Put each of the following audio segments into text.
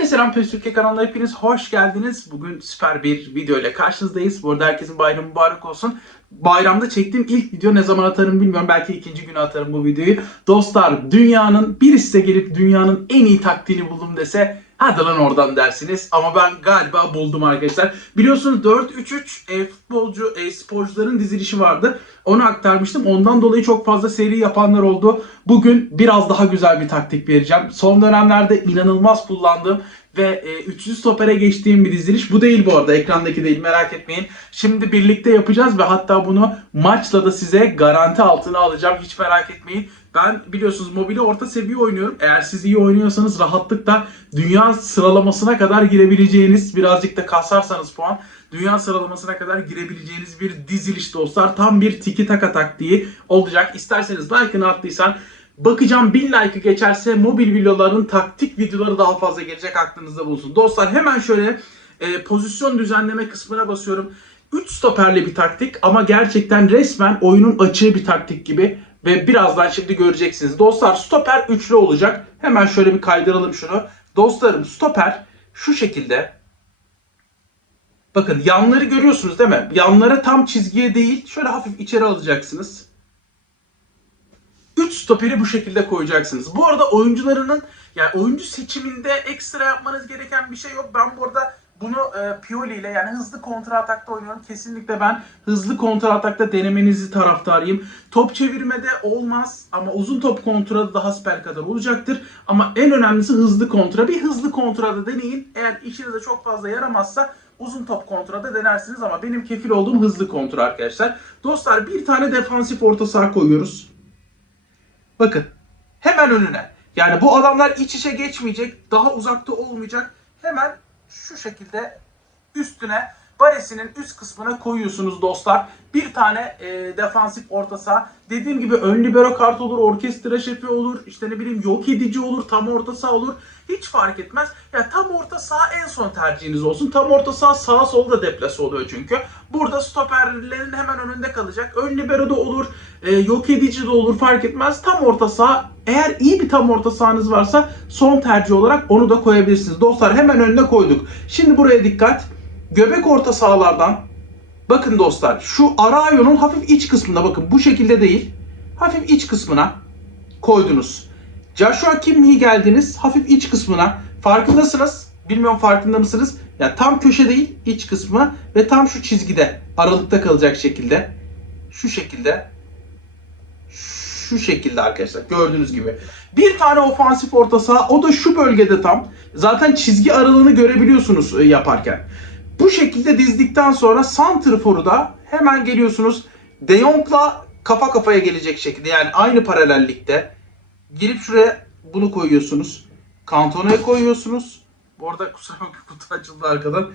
Herkese selam Pes Türkiye kanalına hepiniz hoş geldiniz. Bugün süper bir video ile karşınızdayız. Bu arada herkesin bayramı mübarek olsun. Bayramda çektiğim ilk video ne zaman atarım bilmiyorum. Belki ikinci günü atarım bu videoyu. Dostlar dünyanın birisi de gelip dünyanın en iyi taktiğini buldum dese hadi lan oradan dersiniz. Ama ben galiba buldum arkadaşlar. Biliyorsunuz 4-3-3 e, futbolcu, e, sporcuların dizilişi vardı. Onu aktarmıştım. Ondan dolayı çok fazla seri yapanlar oldu. Bugün biraz daha güzel bir taktik vereceğim. Son dönemlerde inanılmaz kullandığım ve e, üçlü stopere geçtiğim bir diziliş. Bu değil bu arada. Ekrandaki değil merak etmeyin. Şimdi birlikte yapacağız ve hatta bunu maçla da size garanti altına alacağım. Hiç merak etmeyin. Ben biliyorsunuz mobili orta seviye oynuyorum. Eğer siz iyi oynuyorsanız rahatlıkla dünya sıralamasına kadar girebileceğiniz birazcık da kasarsanız puan dünya sıralamasına kadar girebileceğiniz bir diziliş dostlar. Tam bir tiki taka taktiği olacak. İsterseniz like'ını attıysan Bakacağım 1000 like'ı geçerse mobil videoların taktik videoları daha fazla gelecek aklınızda bulunsun. Dostlar hemen şöyle e, pozisyon düzenleme kısmına basıyorum. 3 stoperli bir taktik ama gerçekten resmen oyunun açığı bir taktik gibi. Ve birazdan şimdi göreceksiniz. Dostlar stoper üçlü olacak. Hemen şöyle bir kaydıralım şunu. Dostlarım stoper şu şekilde. Bakın yanları görüyorsunuz değil mi? Yanlara tam çizgiye değil şöyle hafif içeri alacaksınız. 3 stoperi bu şekilde koyacaksınız. Bu arada oyuncularının yani oyuncu seçiminde ekstra yapmanız gereken bir şey yok. Ben bu arada bunu e, Pioli ile yani hızlı kontra atakta oynuyorum. Kesinlikle ben hızlı kontra atakta denemenizi taraftarıyım. Top çevirmede olmaz ama uzun top kontrada daha süper kadar olacaktır. Ama en önemlisi hızlı kontra. Bir hızlı kontrada deneyin. Eğer işinize çok fazla yaramazsa uzun top kontrada denersiniz ama benim kefil olduğum hızlı kontra arkadaşlar. Dostlar bir tane defansif orta saha koyuyoruz. Bakın hemen önüne. Yani bu adamlar iç içe geçmeyecek. Daha uzakta olmayacak. Hemen şu şekilde üstüne baresinin üst kısmına koyuyorsunuz dostlar. Bir tane e, defansif orta saha. Dediğim gibi ön libero kart olur, orkestra şefi olur, işte ne bileyim yok edici olur, tam orta saha olur. Hiç fark etmez. Ya tam orta saha en son tercihiniz olsun. Tam orta saha sağa solda deplase oluyor çünkü. Burada stoperlerin hemen önünde kalacak. Ön libero da olur, e, yok edici de olur fark etmez. Tam orta saha eğer iyi bir tam orta sahanız varsa son tercih olarak onu da koyabilirsiniz. Dostlar hemen önüne koyduk. Şimdi buraya dikkat. Göbek orta sahalardan bakın dostlar şu ara ayonun hafif iç kısmında bakın bu şekilde değil. Hafif iç kısmına koydunuz. Joshua Kimmih'i geldiniz hafif iç kısmına. Farkındasınız. Bilmiyorum farkında mısınız? Ya yani tam köşe değil iç kısmı ve tam şu çizgide aralıkta kalacak şekilde. Şu şekilde. Şu şekilde arkadaşlar gördüğünüz gibi. Bir tane ofansif orta saha o da şu bölgede tam. Zaten çizgi aralığını görebiliyorsunuz e, yaparken. Bu şekilde dizdikten sonra Santrfor'u da hemen geliyorsunuz. De Jong'la kafa kafaya gelecek şekilde yani aynı paralellikte gelip şuraya bunu koyuyorsunuz. Cantona'ya koyuyorsunuz. Bu arada kusura bakmayın kutu açıldı arkadan.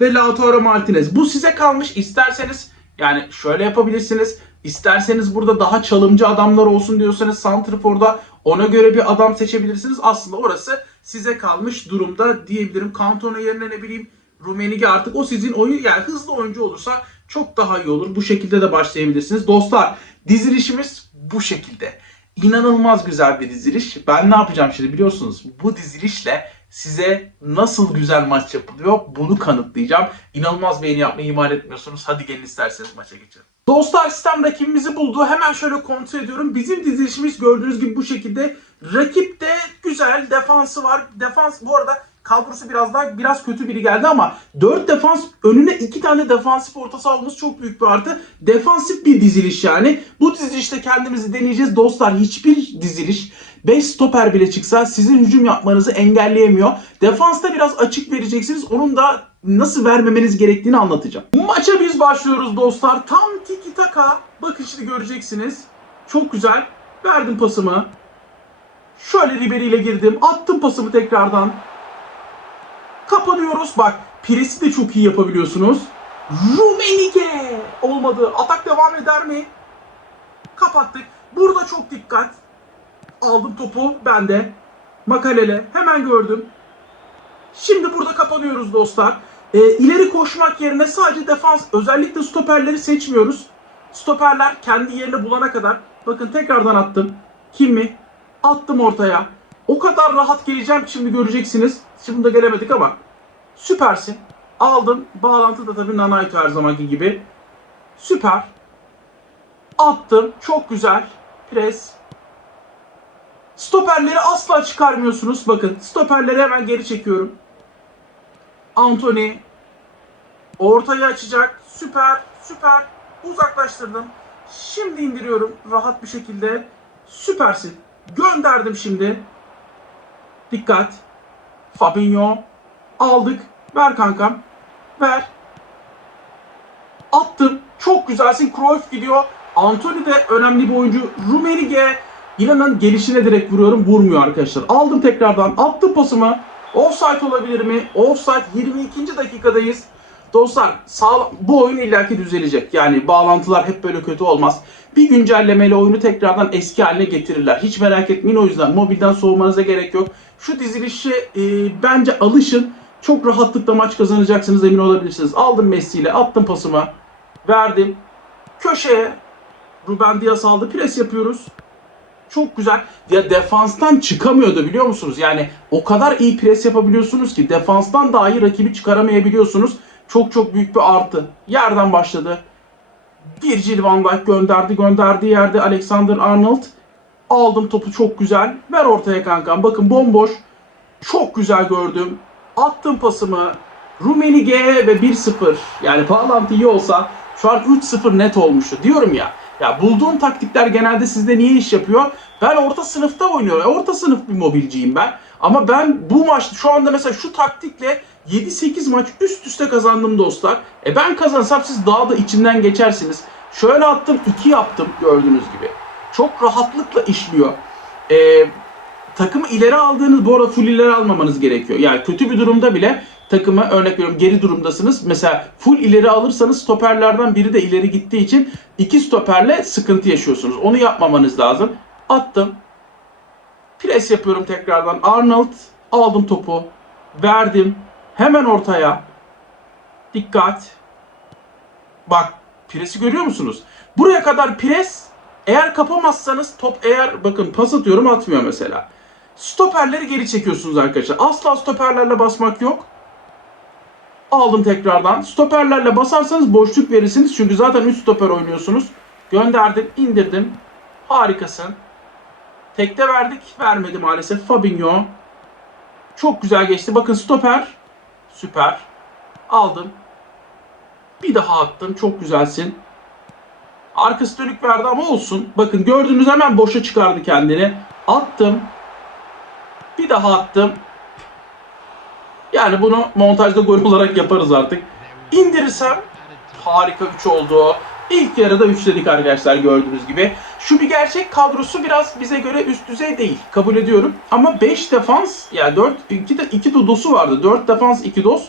Ve Lautaro Martinez. Bu size kalmış. İsterseniz yani şöyle yapabilirsiniz. İsterseniz burada daha çalımcı adamlar olsun diyorsanız Santrfor'da ona göre bir adam seçebilirsiniz. Aslında orası size kalmış durumda diyebilirim. Cantona yerine ne bileyim Rumenige artık o sizin oyun yani hızlı oyuncu olursa çok daha iyi olur. Bu şekilde de başlayabilirsiniz. Dostlar dizilişimiz bu şekilde. İnanılmaz güzel bir diziliş. Ben ne yapacağım şimdi biliyorsunuz. Bu dizilişle size nasıl güzel maç yapılıyor bunu kanıtlayacağım. İnanılmaz beğeni yapmayı ihmal etmiyorsunuz. Hadi gelin isterseniz maça geçelim. Dostlar sistem rakibimizi buldu. Hemen şöyle kontrol ediyorum. Bizim dizilişimiz gördüğünüz gibi bu şekilde. Rakip de güzel. Defansı var. Defans bu arada kadrosu biraz daha biraz kötü biri geldi ama 4 defans önüne 2 tane defansif orta sahamız çok büyük bir artı. Defansif bir diziliş yani. Bu dizilişte kendimizi deneyeceğiz. Dostlar hiçbir diziliş 5 stoper bile çıksa sizin hücum yapmanızı engelleyemiyor. Defansta biraz açık vereceksiniz. Onun da nasıl vermemeniz gerektiğini anlatacağım. Maça biz başlıyoruz dostlar. Tam tiki taka. Bakın şimdi göreceksiniz. Çok güzel. Verdim pasımı. Şöyle Ribery ile girdim. Attım pasımı tekrardan. Kapanıyoruz. Bak presi de çok iyi yapabiliyorsunuz. Rumenige olmadı. Atak devam eder mi? Kapattık. Burada çok dikkat. Aldım topu ben de. Makalele hemen gördüm. Şimdi burada kapanıyoruz dostlar. Ee, ileri koşmak yerine sadece defans özellikle stoperleri seçmiyoruz. Stoperler kendi yerini bulana kadar. Bakın tekrardan attım. Kim mi? Attım ortaya. O kadar rahat geleceğim şimdi göreceksiniz. Şimdi de gelemedik ama süpersin. Aldım. Bağlantı da tabii Nanaito her zamanki gibi. Süper. Attım. Çok güzel. Pres. Stoperleri asla çıkarmıyorsunuz. Bakın stoperleri hemen geri çekiyorum. Anthony ortayı açacak. Süper, süper. Uzaklaştırdım. Şimdi indiriyorum rahat bir şekilde. Süpersin. Gönderdim şimdi. Dikkat. Fabinho. Aldık. Ver kankam. Ver. Attım. Çok güzelsin. Cruyff gidiyor. Anthony de önemli bir oyuncu. Rumenige inanın gelişine direkt vuruyorum. Vurmuyor arkadaşlar. Aldım tekrardan. Attım pasımı. Offside olabilir mi? Offside 22. dakikadayız. Dostlar sağ, bu oyun illaki düzelecek. Yani bağlantılar hep böyle kötü olmaz. Bir güncellemeyle oyunu tekrardan eski haline getirirler. Hiç merak etmeyin o yüzden mobilden soğumanıza gerek yok. Şu dizilişe e, bence alışın. Çok rahatlıkla maç kazanacaksınız emin olabilirsiniz. Aldım Messi ile attım pasımı. Verdim. Köşeye Ruben Diaz aldı. Pres yapıyoruz. Çok güzel. Ya defanstan çıkamıyordu biliyor musunuz? Yani o kadar iyi pres yapabiliyorsunuz ki defanstan dahi rakibi çıkaramayabiliyorsunuz. Çok çok büyük bir artı. Yerden başladı. Virgil van Dijk gönderdi. Gönderdiği yerde Alexander Arnold. Aldım topu çok güzel. Ver ortaya kankam. Bakın bomboş. Çok güzel gördüm. Attım pasımı. Rumenige ve 1-0. Yani bağlantı iyi olsa şu an 3-0 net olmuştu. Diyorum ya. Ya bulduğum taktikler genelde sizde niye iş yapıyor? Ben orta sınıfta oynuyorum. Orta sınıf bir mobilciyim ben. Ama ben bu maçta şu anda mesela şu taktikle 7-8 maç üst üste kazandım dostlar. E ben kazansam siz daha da içinden geçersiniz. Şöyle attım 2 yaptım gördüğünüz gibi. Çok rahatlıkla işliyor. E, takımı ileri aldığınız bu arada full ileri almamanız gerekiyor. Yani kötü bir durumda bile takımı örnek veriyorum geri durumdasınız. Mesela full ileri alırsanız stoperlerden biri de ileri gittiği için iki stoperle sıkıntı yaşıyorsunuz. Onu yapmamanız lazım. Attım. Pres yapıyorum tekrardan. Arnold aldım topu. Verdim. Hemen ortaya. Dikkat. Bak presi görüyor musunuz? Buraya kadar pres eğer kapamazsanız top eğer bakın pas atıyorum atmıyor mesela. Stoperleri geri çekiyorsunuz arkadaşlar. Asla stoperlerle basmak yok. Aldım tekrardan. Stoperlerle basarsanız boşluk verirsiniz. Çünkü zaten 3 stoper oynuyorsunuz. Gönderdim, indirdim. Harikasın. Tekte verdik. Vermedi maalesef. Fabinho. Çok güzel geçti. Bakın stoper. Süper. Aldım. Bir daha attım. Çok güzelsin. Arkası dönük verdi ama olsun. Bakın gördüğünüz hemen boşa çıkardı kendini. Attım. Bir daha attım. Yani bunu montajda gol olarak yaparız artık. İndirirsem harika 3 oldu. İlk yarıda 3 dedik arkadaşlar gördüğünüz gibi. Şu bir gerçek kadrosu biraz bize göre üst düzey değil. Kabul ediyorum. Ama 5 defans yani 4 2 de 2 dodosu vardı. 4 defans 2 dos.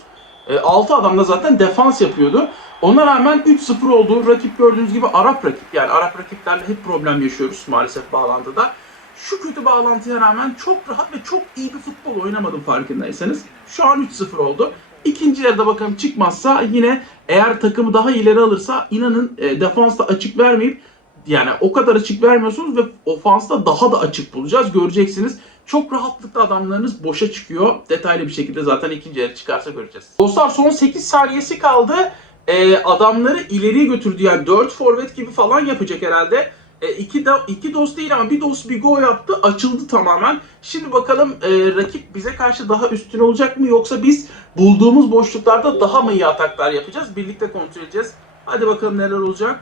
6 adam da zaten defans yapıyordu. Ona rağmen 3-0 oldu. Rakip gördüğünüz gibi Arap rakip. Yani Arap rakiplerle hep problem yaşıyoruz maalesef bağlantıda. Şu kötü bağlantıya rağmen çok rahat ve çok iyi bir futbol oynamadım farkındaysanız. Şu an 3-0 oldu. İkinci yarıda bakalım çıkmazsa yine eğer takımı daha ileri alırsa inanın e, defansta açık vermeyip yani o kadar açık vermiyorsunuz ve ofansta daha da açık bulacağız. Göreceksiniz. Çok rahatlıkla adamlarınız boşa çıkıyor. Detaylı bir şekilde zaten ikinci yarı çıkarsa göreceğiz. Dostlar son 8 saniyesi kaldı. E, adamları ileriye götürdü. Yani 4 forvet gibi falan yapacak herhalde. E, iki, de, iki dos değil ama bir dos bir gol yaptı. Açıldı tamamen. Şimdi bakalım e, rakip bize karşı daha üstün olacak mı yoksa biz bulduğumuz boşluklarda daha mı iyi ataklar yapacağız? Birlikte kontrol edeceğiz. Hadi bakalım neler olacak.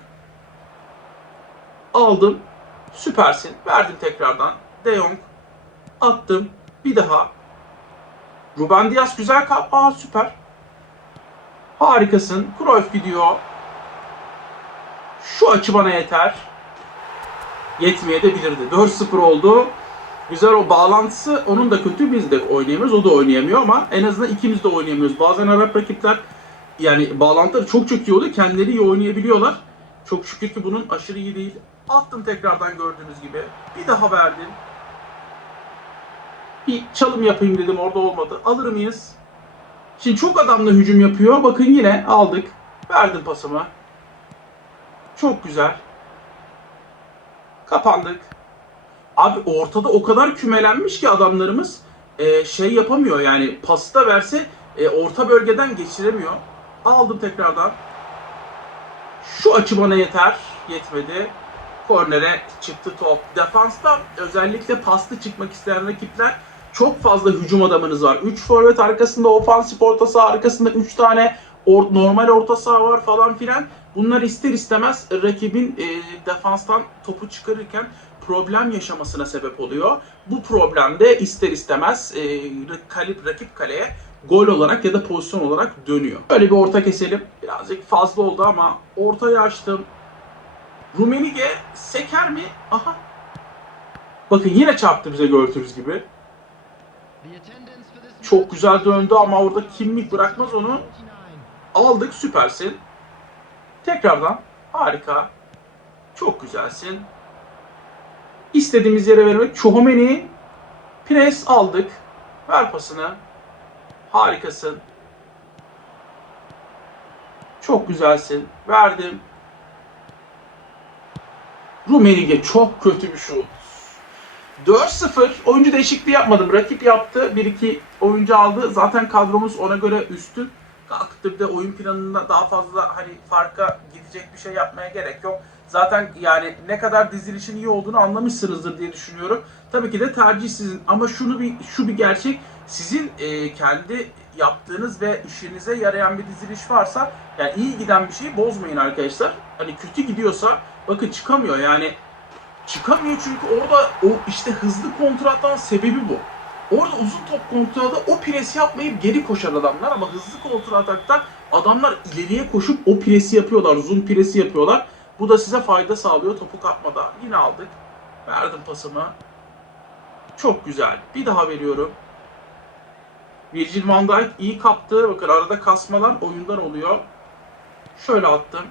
Aldım. Süpersin. Verdim tekrardan. De Jong. Attım. Bir daha. Ruben Diaz güzel kap. Aa süper. Harikasın. Cruyff gidiyor. Şu açı bana yeter. Yetmeye de bilirdi. 4-0 oldu. Güzel o bağlantısı onun da kötü biz de oynayamıyoruz. O da oynayamıyor ama en azından ikimiz de oynayamıyoruz. Bazen Arap rakipler yani bağlantıları çok çok iyi oluyor. Kendileri iyi oynayabiliyorlar. Çok şükür ki bunun aşırı iyi değil. Attım tekrardan gördüğünüz gibi. Bir daha verdim. Bir çalım yapayım dedim orada olmadı. Alır mıyız? Şimdi çok adamla hücum yapıyor. Bakın yine aldık. Verdim pasımı. Çok güzel. Kapandık. Abi ortada o kadar kümelenmiş ki adamlarımız. e, şey yapamıyor yani pası da verse e, orta bölgeden geçiremiyor. Aldım tekrardan. Şu açı bana yeter. Yetmedi. Kornere çıktı top. Defansta özellikle paslı çıkmak isteyen rakipler çok fazla hücum adamınız var. 3 forvet arkasında ofansif orta saha arkasında 3 tane or- normal orta saha var falan filan. Bunlar ister istemez rakibin e, defanstan topu çıkarırken problem yaşamasına sebep oluyor. Bu problem de ister istemez e, kalip rakip kaleye gol olarak ya da pozisyon olarak dönüyor. Böyle bir orta keselim. Birazcık fazla oldu ama ortayı açtım. Rumenige seker mi? Aha. Bakın yine çarptı bize gördüğünüz gibi. Çok güzel döndü ama orada kimlik bırakmaz onu. Aldık süpersin. Tekrardan harika. Çok güzelsin. İstediğimiz yere vermek. Çohomeni pres aldık. Ver pasını. Harikasın. Çok güzelsin. Verdim. Rumenige çok kötü bir şut. 4-0 oyuncu değişikliği yapmadım. Rakip yaptı. 1-2 oyuncu aldı. Zaten kadromuz ona göre üstün. De oyun planında daha fazla hani farka gidecek bir şey yapmaya gerek yok. Zaten yani ne kadar dizilişin iyi olduğunu anlamışsınızdır diye düşünüyorum. Tabii ki de tercih sizin ama şunu bir şu bir gerçek sizin e, kendi yaptığınız ve işinize yarayan bir diziliş varsa yani iyi giden bir şeyi bozmayın arkadaşlar. Hani kötü gidiyorsa bakın çıkamıyor yani çıkamıyor çünkü orada o işte hızlı kontrattan sebebi bu. Orada uzun top kontratta o pres yapmayıp geri koşan adamlar ama hızlı kontratakta adamlar ileriye koşup o presi yapıyorlar. Zoom presi yapıyorlar. Bu da size fayda sağlıyor topu kapmada. Yine aldık. Verdim pasımı. Çok güzel. Bir daha veriyorum. Virgil van Dijk iyi kaptı. Bakın arada kasmalar oyundan oluyor. Şöyle attım.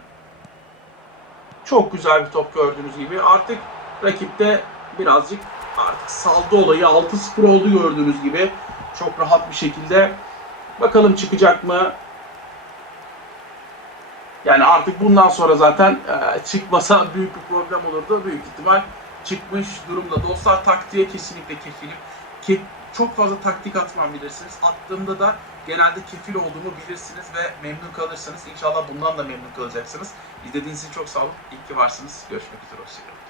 Çok güzel bir top gördüğünüz gibi. Artık rakipte birazcık artık saldı olayı. 6-0 oldu gördüğünüz gibi. Çok rahat bir şekilde. Bakalım çıkacak mı? Yani artık bundan sonra zaten e, çıkmasa büyük bir problem olurdu. Büyük ihtimal çıkmış durumda. Dostlar taktiğe kesinlikle kefilim. Ki çok fazla taktik atmam bilirsiniz. Attığımda da genelde kefil olduğumu bilirsiniz ve memnun kalırsınız. İnşallah bundan da memnun kalacaksınız. İzlediğiniz için çok sağ olun. İyi ki varsınız. Görüşmek üzere. Hoşçakalın.